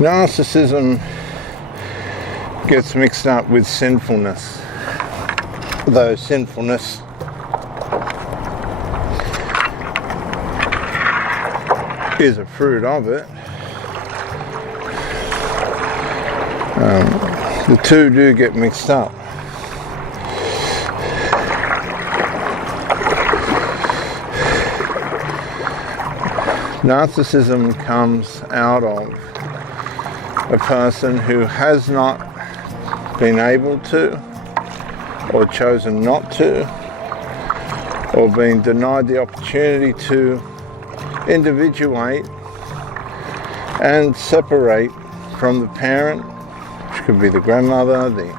Narcissism gets mixed up with sinfulness, though sinfulness is a fruit of it. The two do get mixed up. Narcissism comes out of a person who has not been able to, or chosen not to, or been denied the opportunity to individuate and separate from the parent, which could be the grandmother, the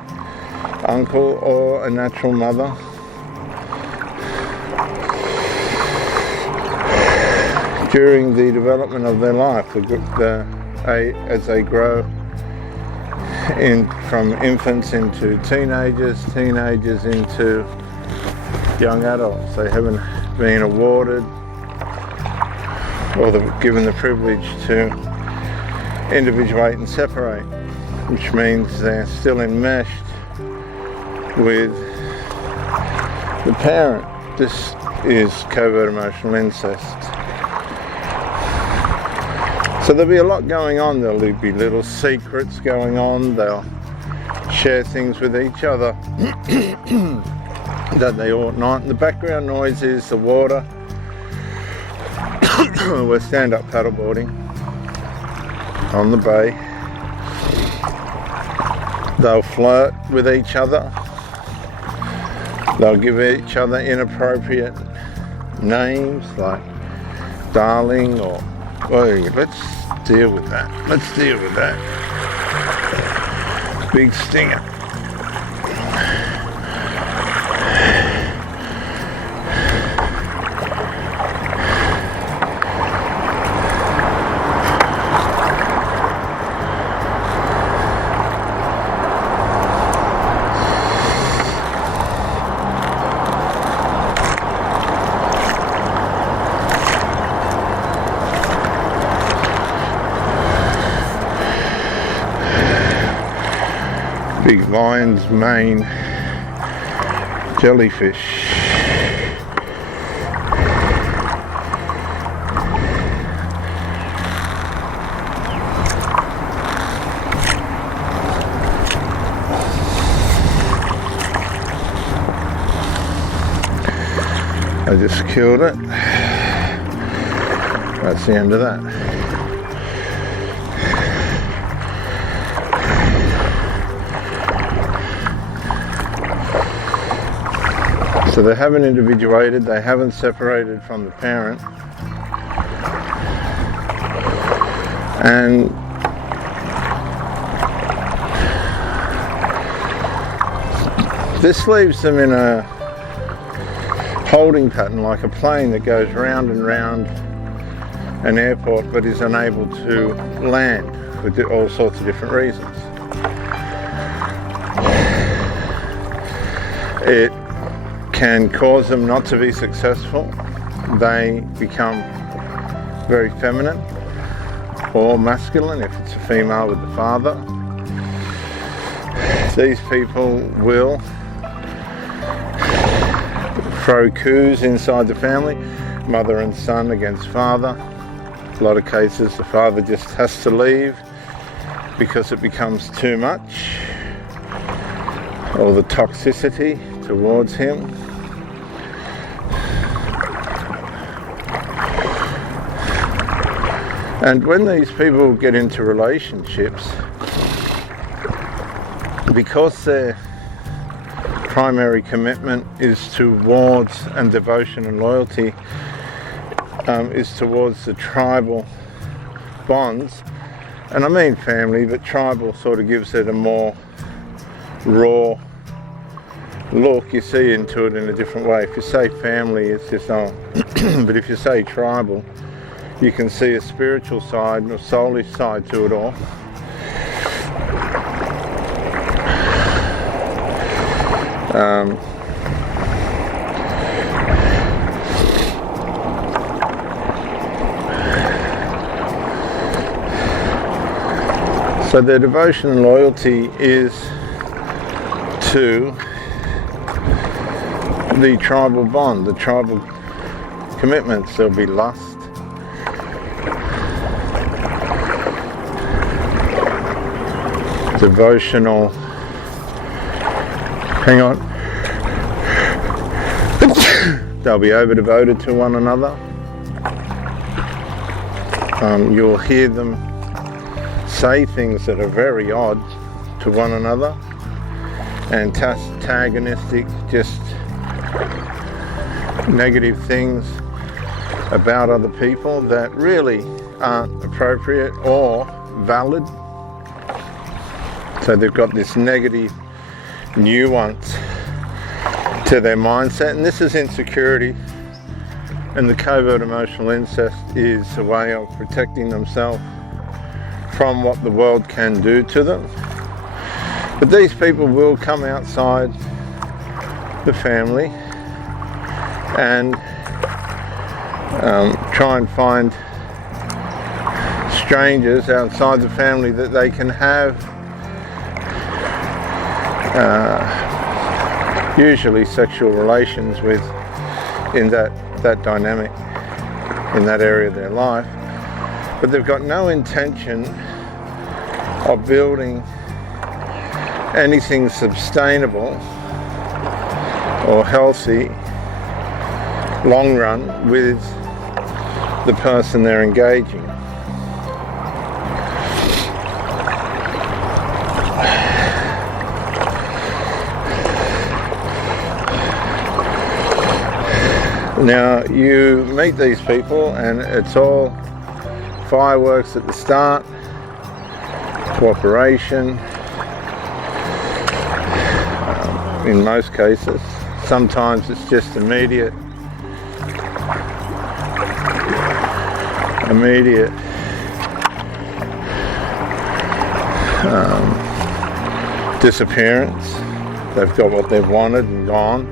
uncle, or a natural mother. During the development of their life, as they grow from infants into teenagers into young adults, they haven't been awarded or given the privilege to individuate and separate, which means they're still enmeshed with the parent. This is covert emotional incest. So there'll be a lot going on. There'll be little secrets going on. They'll share things with each other that they ought not. The background noise is the water. We're stand-up paddleboarding on the bay. They'll flirt with each other. They'll give each other inappropriate names like darling or, oh, let's deal with that. Big stinger. Big lion's mane jellyfish. I just killed it. That's the end of that. So they haven't individuated, they haven't separated from the parent, and this leaves them in a holding pattern, like a plane that goes round and round an airport but is unable to land for all sorts of different reasons. It can cause them not to be successful. They become very feminine or masculine if it's a female with the father. These people will throw coups inside the family, mother and son against father. A lot of cases the father just has to leave because it becomes too much, or the toxicity towards him. And when these people get into relationships, because their primary commitment is towards, and devotion and loyalty is towards the tribal bonds, and I mean family, but tribal sort of gives it a more raw look. You see into it in a different way. If you say family, it's just, oh, but if you say tribal, you can see a spiritual side and a soulish side to it all. So their devotion and loyalty is to the tribal bond, the tribal commitments. There'll be lust, devotional, hang on, they'll be over devoted to one another. You'll hear them say things that are very odd to one another, antagonistic, just negative things about other people that really aren't appropriate or valid. So they've got this negative nuance to their mindset, and this is insecurity. And the covert emotional incest is a way of protecting themselves from what the world can do to them. But these people will come outside the family and try and find strangers outside the family that they can have usually sexual relations with in that dynamic, in that area of their life. But they've got no intention of building anything sustainable or healthy long run with the person they're engaging. Now you meet these people and it's all fireworks at the start, cooperation in most cases. Sometimes it's just immediate disappearance. They've got what they've wanted and gone.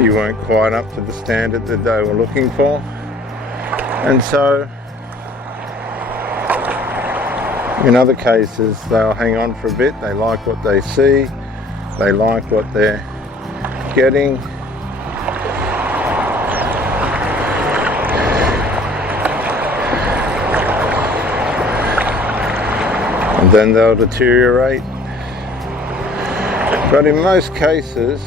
You weren't quite up to the standard that they were looking for. And so, in other cases, they'll hang on for a bit. They like what they see. They like what they're getting. And then they'll deteriorate. But in most cases,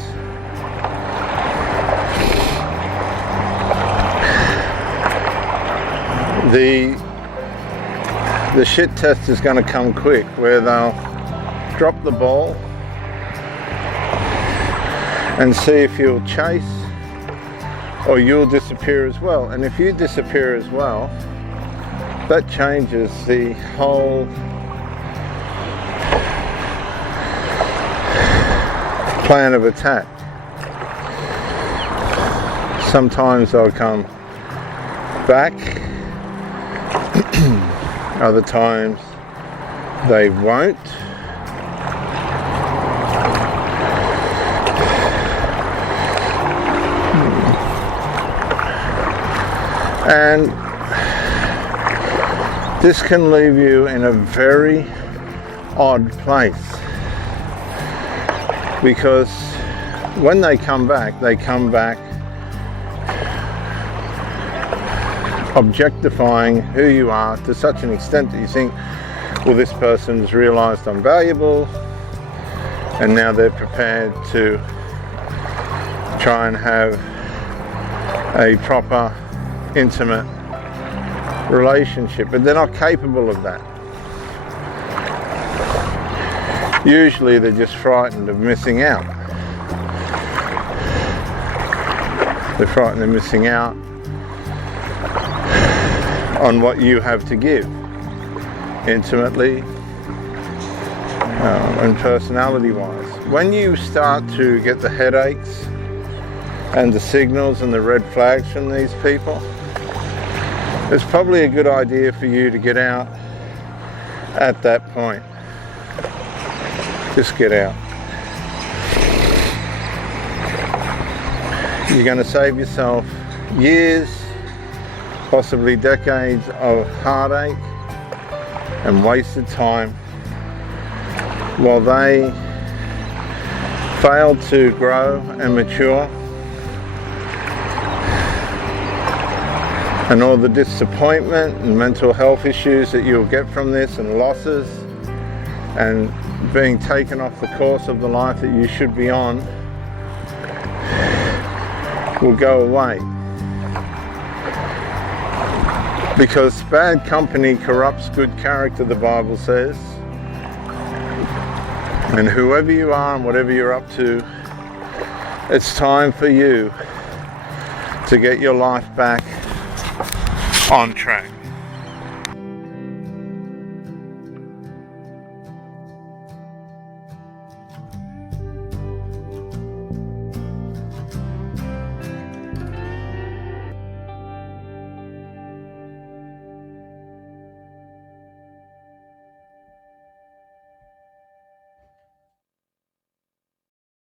the shit test is going to come quick, where they'll drop the ball and see if you'll chase or you'll disappear as well. And if you disappear as well, that changes the whole plan of attack. Sometimes they'll come back, other times they won't. And this can leave you in a very odd place, because when they come back objectifying who you are to such an extent that you think, well, this person's realised I'm valuable, and now they're prepared to try and have a proper, intimate relationship, but they're not capable of that. Usually they're just frightened of missing out. They're frightened of missing out on what you have to give, intimately and personality-wise. When you start to get the headaches and the signals and the red flags from these people, it's probably a good idea for you to get out at that point. Just get out. You're going to save yourself years, possibly decades of heartache and wasted time while they failed to grow and mature, and all the disappointment and mental health issues that you'll get from this, and losses, and being taken off the course of the life that you should be on, will go away. Because bad company corrupts good character, the Bible says. And whoever you are and whatever you're up to, it's time for you to get your life back on track.